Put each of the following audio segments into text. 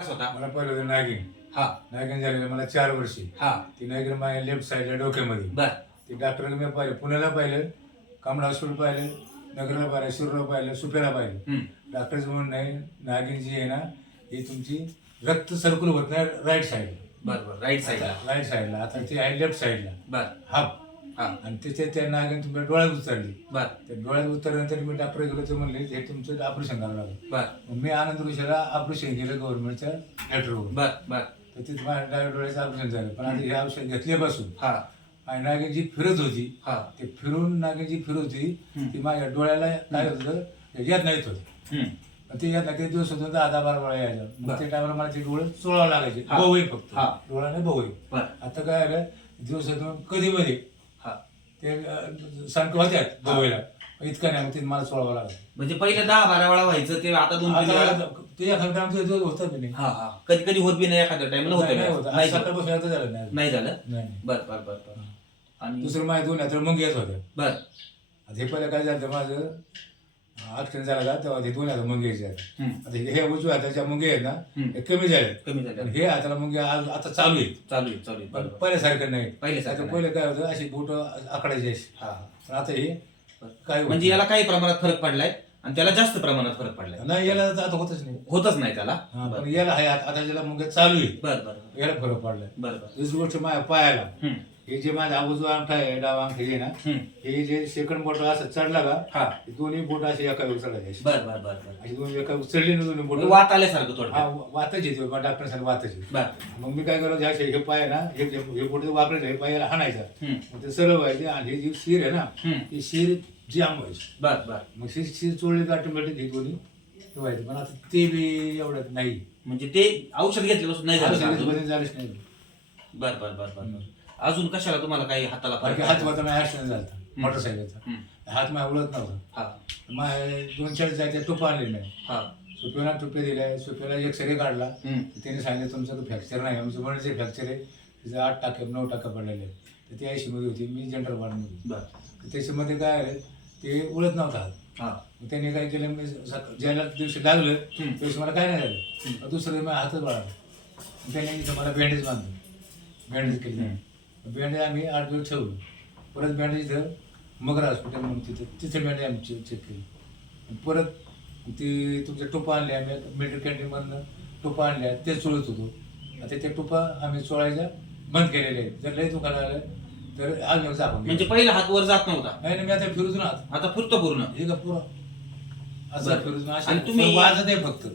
होता? मला पहिलं होतं नागिन. हा. नागिन झालेलं मला चार वर्षी. हा. ती नागिन माझ्या लेफ्ट साईडला डोक्यामध्ये. बर. ती डॉक्टरला मी पाहिलं पुण्याला पाहिलं कामडा हॉस्पिटल पाहिलं नगरला पाहिलं शिरूरला पाहिलं सुप्याला पाहिलं. हम्म. डॉक्टरचं म्हणणं नाही नागिन जी आहे ना ही तुमची रक्त सर्कुल होत नाही राईट साईडला बर बर राईट साईडला राईट साईडला आता ती आहे लेफ्ट साईडला बर. हाफ हा. आणि त्याच्या त्या नागिन तुमच्या डोळ्यात उतरली. बर. त्या डोळ्यात उतरल्यानंतर मी डॉक्टर गेलो ते म्हणले हे तुमचं ऑपरेशन करावं लागेल. बर. मग मी आनंद ऋषाला ऑपरेशन केलं गव्हर्नमेंटच्या लेटरवर बर बर. तर तिथं माझ्या डाव्या डोळ्याचं ऑपरेशन झालं. पण आता हे औषध घेतल्यापासून हा. आणि नागिन जी फिरत होती हा. ते फिरून नागिन जी फिरत होती हम्म. ती माझ्या डोळ्याला काय होतं येत नाही होतं. हम्म. ते येत नाही दिवस होतं दहा दहा बारा वेळा यायचं मग बरं. ते टायमाला मला ते डोळे चोळावं लागायचे हा. फक्त. हा. डोळा नाही बर. आता काय झालं दिवसातून कधी मध्ये ते सारखं होत्यात बहुईला इतकं नाही मग ते मला चोळावं लागलं. म्हणजे पहिले दहा बारा वेळा व्हायचं ते आता दोन तीन वेळा? आता ते एखादं काम ते होतं की नाही. हा हा. कधी कधी होत बी नाही एखाद्या टाइमला नाही नाही होत होतं. आज नाही झालं. सकाळपासून आता झालं नाही नाही झालं? नाही नाही. बर बर बर बर. आणि दुसरं माझ्या दोन हाताला मग येत होत्या. बर. आता हे पहिलं काय झालं माझं? ऍक्सिडेंट झाला का तेव्हा ते दोन हात मुंगे यायचे. आता. हे उजव्या हाताच्या मुंगे आहेत ना. हे कमी झाले कमी पण झालं हे हाताला मुंगे आज आता चालू आहे चालू आहे चालू आहे पण बरोबर. पहिल्यासारखं नाही. पहिल्यासारखं आता नाही. पहिलं काय होतं अशी बोट आकडायची अशी. हा. हा. पण आता हे काय होत म्हणजे याला काही प्रमाणात फरक पडलाय आणि त्याला जास्त प्रमाणात फरक पडलाय. नाही. याला आता होतच नाही. होतच नाही त्याला. हा, बर. पण याला आहे आता ज्याला मुंगे चालू आहे बर बर. याला फरक पडलाय. बर बर. दुसरी गोष्ट माझ्या पायाला. हम्म. हे जे माझा उजवा अंगठा आहे डावा अंगठा आहे ना हम्म. हे जे सेकंड बोट असं चढला का हा हे दोन्ही बोट असे एका वेळी चढायचे अशी. बर बर बर बर अशी दोन्ही एका चढली ना दोन्ही बोट वात आल्यासारखं हा थोडं वातच येते डॉक्टर सांग वातच येते बर मग मी काय करायचं असे हे पाय ना हे हे बोट वापरायचं हे पायाला हाणायचं हम्म. मग ते सरळ व्हायचे आणि हे जी शिर आहे ना हम्म. ती शिर जाम व्हायची बर बर मग शिर शिर चोळली का ऑटोमॅटिक हे दोन्ही हे व्हायचं पण आता ते बी एवढं नाही म्हणजे ते औषध घेतल्यापासून नाही झालं का औषधाचं अजून? बदल झालंच नाही बर बर बर बर बर. अजून कशाला तुम्हाला काही हाताला बाकी फरक हात पडला? होता माझ्या ऍक्सिडेंट झाला. मोटरसायकलचा. हात माझ्या उलत नव्हता. हा. माझ्या दोन चार जायच्या टुपा आणले नाही. हा. सुप्याला टुपे दिले सुप्याला एक सरे काढला. हम्म. त्याने सांगितलं तुमचं फ्रॅक्चर नाही आमचं म्हणण्याचे फ्रॅक्चर आहे तिचं आठ टाके नऊ टाका पडलेले आहेत. तर ती ऐंशीमध्ये होती मी जनरल वार्डमध्ये बर. तर त्याच्यामध्ये काय आहे ते उलत नव्हता हात. हा. मग त्यांनी काय केलं मी सक- ज्याला दिवशी लागलं हम्म. त्या दिवशी मला काय नाही झालं. दुसरं माझा हातच वाढला त्यांनी इथं मला बँडेज बांधलं. बँडेज केली. बँडेज आम्ही आठ दिवस ठेवलं. परत बँडेज इथं मगर हॉस्पिटल म्हणून तिथं तिथं बँडेज आम्ही चेक चेक केली परत ती तुमच्या टोपा आणल्या आम्ही मिलिटरी कॅन्टीनमधनं टोपा आणल्या ते चोळत होतो. आता त्या टोपा आम्ही चोळायच्या बंद केलेले आहेत. जर लय दुखायला आलं तर आम्ही आपण म्हणजे पहिला हात वर जात नव्हता. नाही नाही, मी आता फिरूच ना. आता फिरतो पूर्ण. हे का पुरा? असं बरं. फिरूच ना आणि तुम्ही- वाजत आहे फक्त.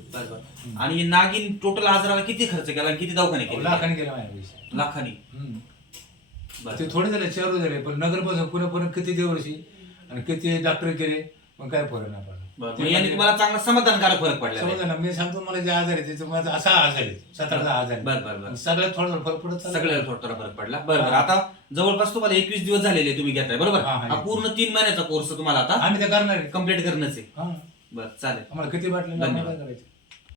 आणि नागिन टोटल आजाराला किती खर्च केला किती दवाखाने केले? लाखाने केलं माझ्या लाखानी. ते थोडे झाले चार झाले पण नगरपासून पुणे पुणे किती दिवशी आणि किती डॉक्टर केले मग काय फरक नाही बर पडला मग याने तुम्हाला चांगला समाधानकारक फरक पडला समजा ना मी सांगतो मला जे आजार आहे त्याचं माझा असा आजार आहे सतराचा आजार. बर बर बर. सगळ्यात थोडा थोडा फरक पडत चालला. सगळ्याला थोडा थोडा फरक पडला. बरं बरं आता जवळपास तुम्हाला एकवीस दिवस झालेले तुम्ही घेताय बरोबर? हा, हा, हा पूर्ण तीन महिन्याचा कोर्स तुम्हाला आता आम्ही ते करणार आहे. कंप्लीट करणंच आहे. हा. बरं चालेल. आम्हाला किती वाटले धन्यवाद. काय करायचं?